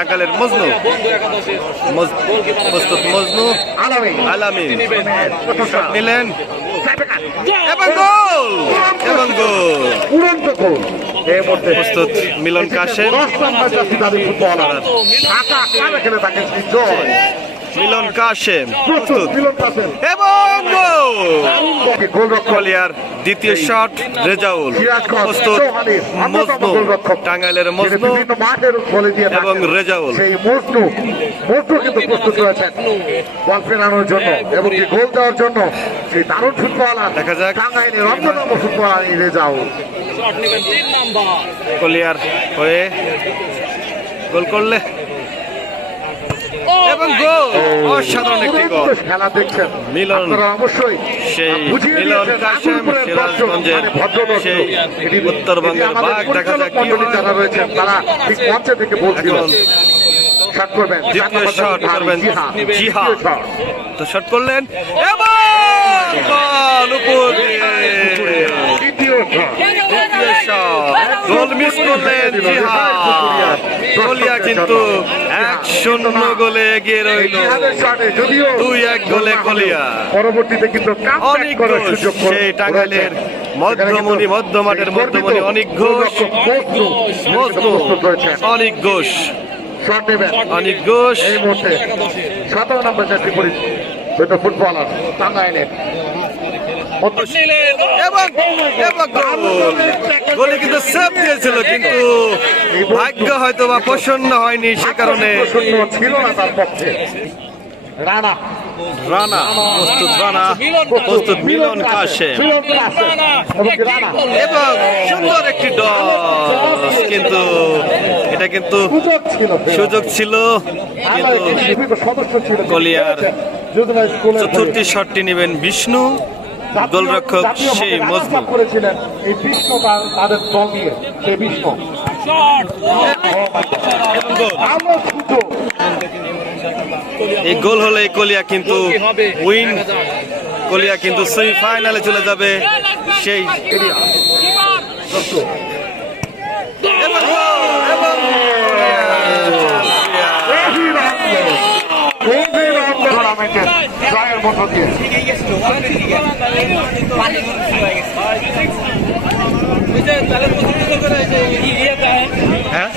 টাঙ্গাইলের মজনু প্রস্তুত মজনু আলামিন নিলেন এবং গোল প্রস্তুত মিলন কাশেম মিলন কাশেম প্রস্তুত এবং কলিয়ার দ্বিতীয় শট রেজাউল প্রস্তুত মজনু টাঙ্গাইলের মজনু এবং রেজাউল কিন্তু প্রস্তুত রয়েছেন বল ফেরানোর জন্য এবং গোল দেওয়ার জন্য সেই দারুণ ফুটবলার দেখা যাক টাঙ্গাইলের অন্যতম ফুটবলার রেজাউল কলিয়ার হয়ে গোল করলে এবং গোল অসাধারণ একটি গোল খেলা দেখছেন মিলন অবশ্যই সেই মিলন কাশেম সিরাজগঞ্জের সেই উত্তরবঙ্গের বাঘ দেখা যাক কি যারা রয়েছেন তারা ঠিক মঞ্চে থেকে বলছিলেন শট করবেন দ্বিতীয় শট করবেন জিহাদ তো শট করলেন এবং গোল উপর দ্বিতীয় শট গোল মিস করলেন জিহাদ কলিয়া কিন্তু 1-0 গোলে এগিয়ে রইল 2-1 গোলে কলিয়া পরবর্তীতে কিন্তু অনেক সেই টাঙ্গাইলের মধ্যমাঠের মধ্যমণি অনেক ঘোষ অনেক ঘোষ অনেক ঘোষ এই মুহূর্তে 17 নম্বর জার্সি পরিচিত ফুটবলার টাঙ্গাইলের গোলে কিন্তু সেভ দিয়েছিল কিন্তু ভাগ্য হয়তো বা প্রসন্ন হয়নি সে কারণে ছিল না তার পক্ষে রানা প্রস্তুত মিলন কাশেম এবং সুন্দর একটি ডস কিন্তু এটা কিন্তু সুযোগ ছিল কিন্তু কলিয়ার চতুর্থ শটটি নেবেন বিষ্ণু গোলরক্ষক সেই মজনু করেছিলেন এই বিষ্ণু তাদের দল দিয়ে সেই বিষ্ণু এই গোল হলে কলিয়া কিন্তু উইন কলিয়া কিন্তু সেমিফাইনালে চলে যাবে সেই জয়ের মধ্য দিয়ে হ্যাঁ